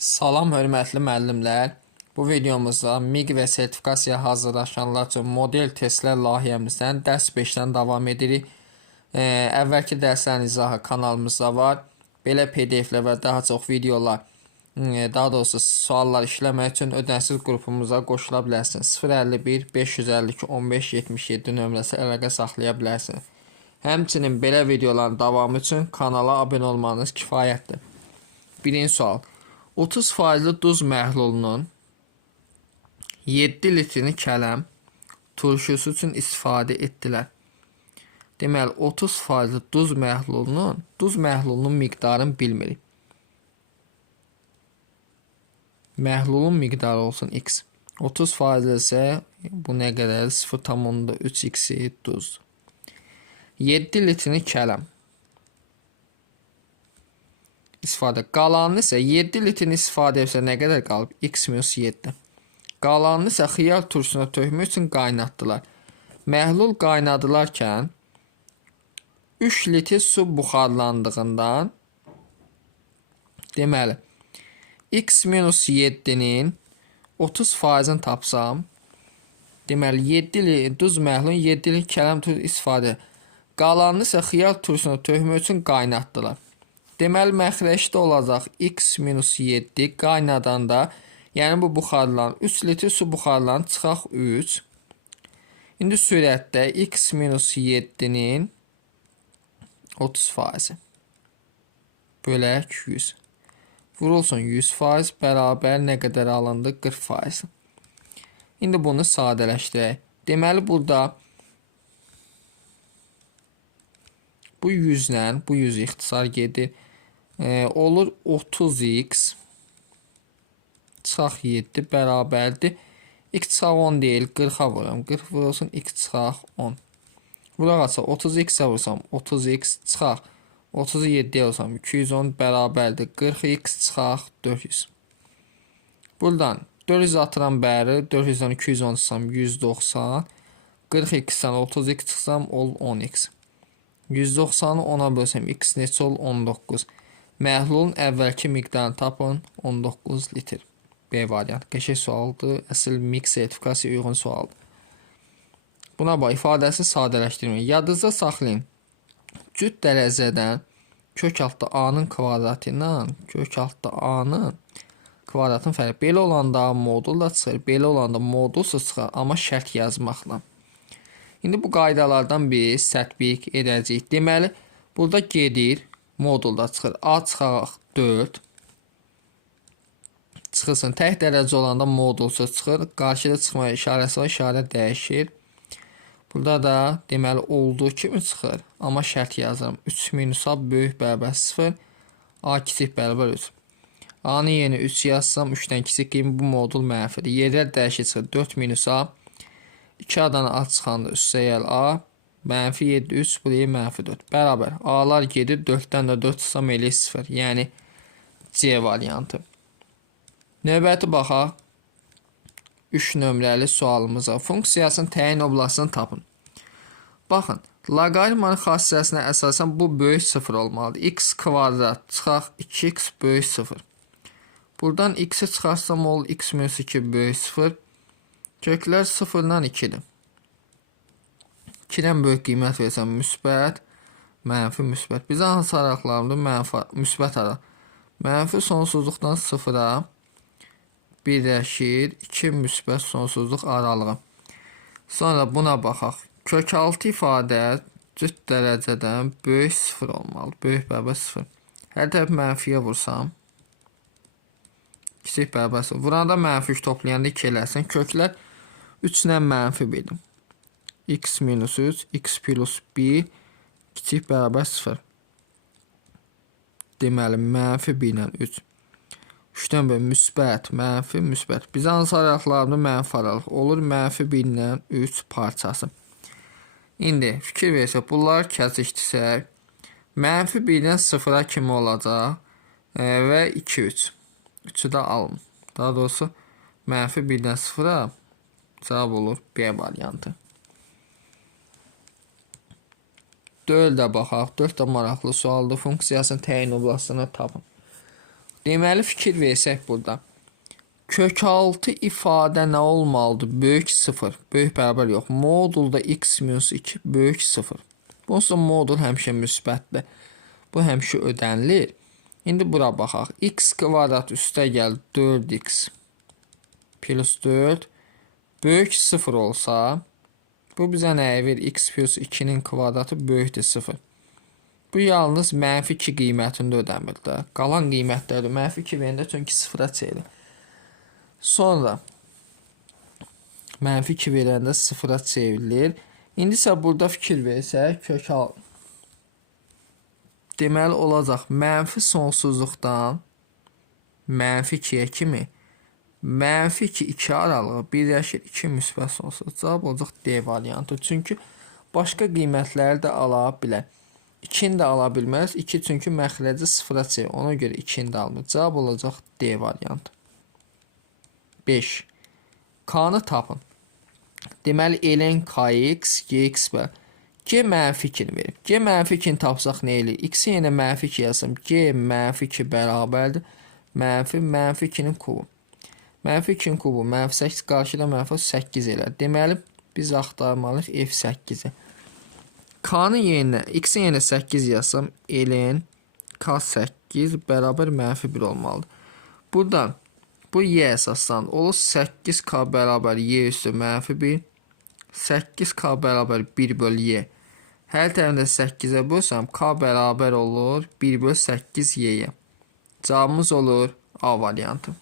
Salam hörmətli müəllimlər. Bu videomuzda MIQ və sertifikasiyaya hazırlaşanlar üçün model testlər layihəmizdən dərs 5-dən davam edirik. Əvvəlki dərslərin izahı kanalımızda var. Belə PDF-lər və daha çox videolar, daha doğrusu suallar işləmək üçün ödənişsiz qrupumuza qoşula bilərsiniz. 051 552 15 77 nömrəsi əlaqə saxlaya bilərsiniz. Həmçinin belə videoların davamı üçün kanala abunə olmanız kifayətdir. Birinci sual. 30% duz məhlulunun 7 litrini kələm turşusu üçün istifadə etdilər. Deməli, 30% duz məhlulunun miqdarını bilmirik. Məhlulun miqdarı olsun x. 30% isə bu nə qədər? 0,3x duzdur. 7 litrini kələm istifadə. Qalanını isə 7 litrini istifadə etsə nə qədər qalıb? X-7. Qalanını isə xiyar turşusuna tökmək üçün qaynatdılar. Məhlul qaynadılarkən 3 litr su buxarlandığından deməli X-7-nin 30%-ni tapsam, deməli 7 duz məhlulun 7 litr kələm turşusu istifadə. Qalanını isə xiyar turşusuna tökmək üçün qaynatdılar. Deməli, məxrəcdə olacaq x-7 qaynadanda, yəni bu buxarlan 3 litr su buxarlan çıxaq 3. İndi sürətdə x-7-nin 30% bölək 100. Vurulsun 100% bərabər nə qədər alındı? 40%. İndi bunu sadələşdirək. Deməli, burada bu 100-lə bu 100 ixtisar gedir. Olur 30x çıxaq 7 bərabərdir. X çıxaq 10 deyil, 40-a vururam. 40 vurulsun x çıxaq 10. Buraya qaça 30x-ə vursam 30x çıxaq 37-yə vursam 210 bərabərdir. 40x çıxaq 400. Buradan 400 atıram bəri. 400-dən 210 çıxsam 190. 42-dən 30x çıxsam ol 10x. 190-ı 10-a bölsəm x neçə ol? 19. Məhlulun əvvəlki miqdarını tapın, 19 litr. B variant. Qəşəng sualdır. Əsl MIQ sertifikasiyaya uyğun sualdır. Buna bax, ifadəsi sadələşdirmək. Yadınızda saxlayın. Cüt dərəcədən kök altda A-nın kvadratı ilə kök altda A-nın kvadratının fərqi. Belə olanda modul da çıxır, belə olanda modulsuz çıxır, amma şərt yazmaqla. İndi bu qaydalardan biz tətbiq edəcəyik. Deməli, burada gedir, modulda çıxır. A çıxaq 4. Çıxırsın. Tək dərəcə olanda modulsuz çıxır. Qarşıda çıxmaya işarəsi var, işarə dəyişir. Burada da deməli olduğu kimi çıxır. Amma şərt yazıram. 3 minus A böyük bərabər 0. A kiçik bərabər 3. A-nı yeni 3 yazsam 3-dən kiçik kimi bu modul mənfidir. Yerlər dəyişir çıxır. 4 minus A. 2 A'dan A çıxanda üstəgəl A. Mənfi 7, 3, buraya mənfi 4. Bərabər. A'lar gedir, 4-dən də 4 çıxsam eləyir 0. Yəni C variantı. Növbəti baxaq. 3 nömrəli sualımıza. Funksiyasının təyin oblasını tapın. Baxın. Loqaritmanın xassəsinə əsasən bu böyük 0 olmalıdır. X kvadrat çıxaq 2x böyük 0. Buradan x-i çıxarsam ol x-2 böyük 0. Köklər 0-dan 2-dir. 2-dən böyük qiymət versəm müsbət, mənfi müsbət. Bizə hansı araqlarımdır? Müsbət araq. Mənfi sonsuzluqdan 0-a birləşir 2 müsbət sonsuzluq aralığı. Sonra buna baxaq. Kök 6 ifadə cüt dərəcədən böyük 0 olmalı. Böyük bərabər 0. Hər tərəf mənfiyə vursam, kiçik bərabər 0. Vuranda mənfi 3 toplayanda 2 eləsin. Köklər 3 ilə mənfi bildim. X minus 3, x plus 1, kiçik bərabər 0. Deməli, mənfi 1 ilə 3. 3-dən böyük müsbət, mənfi, müsbət. Bizə hansı araqlarında mənfi aralıq olur? Mənfi 1 ilə 3 parçası. İndi fikir versək, bunlar kəsişdirsək, mənfi 1 ilə 0-a kimi olacaq və 2, 3. 3-ü də alın. Daha doğrusu, mənfi 1 ilə 0-a cavab olur B variantı. 4-də baxaq. 4 də maraqlı sualdır. Funksiyasının təyin oblasını tapın. Deməli fikir versək burada. Kök altı ifadə nə olmalıdır? Böyük 0. Böyük bərabər yox. Modulda x minus 2 böyük 0. Bunun modul həmişə müsbətdir. Bu həmişə ödənilir. İndi bura baxaq. X kvadrat üstə gəl 4x plus 4 böyük 0 olsa, bu bizə nəyə verir? X plus 2'nin kvadratı böyükdür 0. Bu yalnız mənfi 2 qiymətində ödəmir də. Qalan qiymətləri mənfi 2 verəndə çünki 0'a çevrilir. Sonra mənfi 2 verəndə 0'a çevrilir. İndi isə burada fikir versək, kök al. Deməli olacaq mənfi sonsuzluqdan mənfi 2'yə kimi mənfi 2 aralığı birləşir 2 müsbət sonsuz. Cavab olacaq D variantı. Çünki başqa qiymətləri də ala bilər. 2'ni də ala bilməz. 2 çünki məxrəci 0'a çevir. Ona görə 2'ni də almır. Cavab olacaq D variantı. 5. K-nı tapın. Deməli ln kx, gx bər. G mənfi 2'ni verir. G mənfi 2'ni tapsaq nə eləyir? X-i yenə mənfi 2 yazsam. G mənfi 2 bərabərdir. Mənfi 2'nin kubu. Mənfi 2'nin kubu, mənfi 8 qarşıda mənfi 8 elər. Deməli, biz axtarmalıyıq F8'i. K-nın yerinə, X-in yerinə 8 yazsam, ln K8 bərabər mənfi 1 olmalıdır. Buradan, bu Y əsaslan olur 8K bərabər Y üstü mənfi 1. 8K bərabər 1 bölü Y. Hər tərəfində 8'ə bölsəm, K bərabər olur 1 bölü 8 Y-yə. Cavabımız olur A variantı.